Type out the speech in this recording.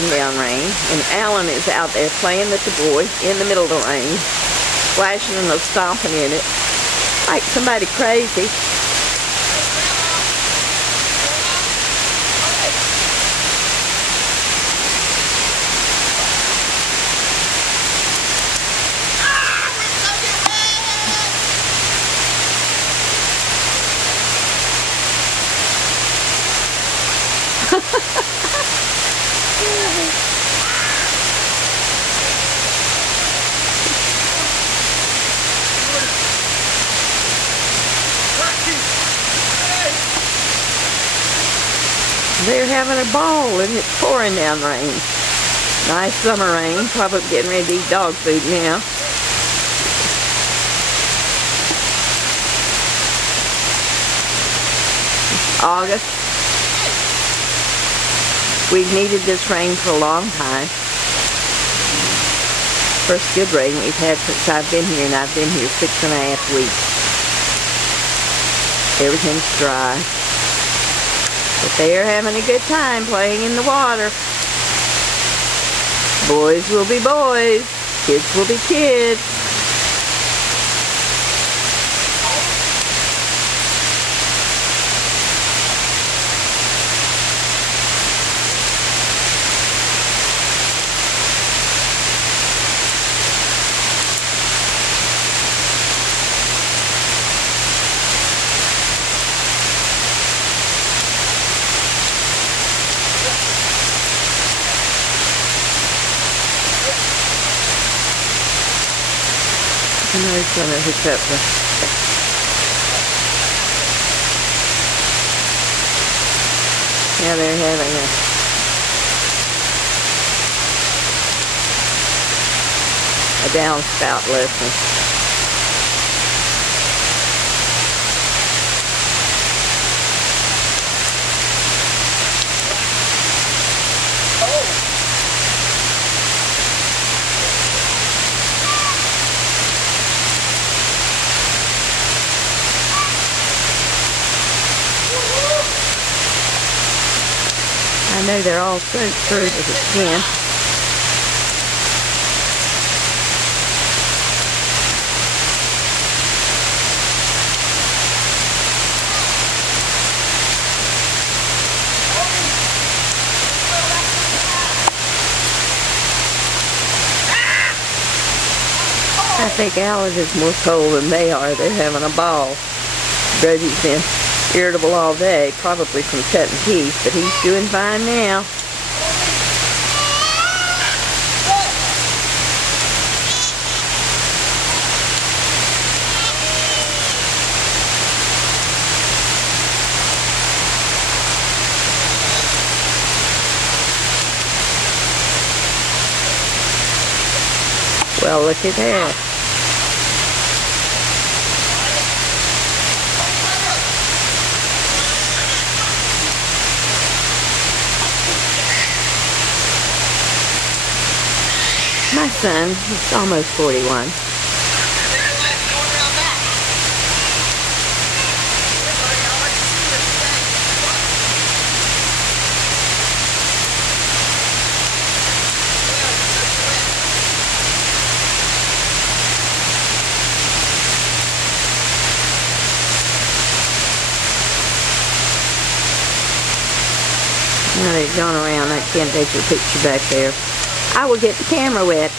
pouring down rain, and Alan is out there playing with the boy in the middle of the rain, splashing and stomping in it like somebody crazy. They're having a ball and it's pouring down rain. Nice summer rain. Probably getting ready to eat dog food now. August. We've needed this rain for a long time. First good rain we've had since I've been here, and I've been here 6.5 weeks. Everything's dry. But they're having a good time playing in the water. Boys will be boys. Kids will be kids. I know he's going to hook up yeah, they're having a downspout lesson. I know they're all soaked through to the skin. I think Alan is more cold than they are. They're having a ball. Brodie's been irritable all day, probably from cutting teeth, but he's doing fine now. Well, look at that. My son, he's almost 41. Now they've gone around. I can't take your picture back there. I will get the camera wet.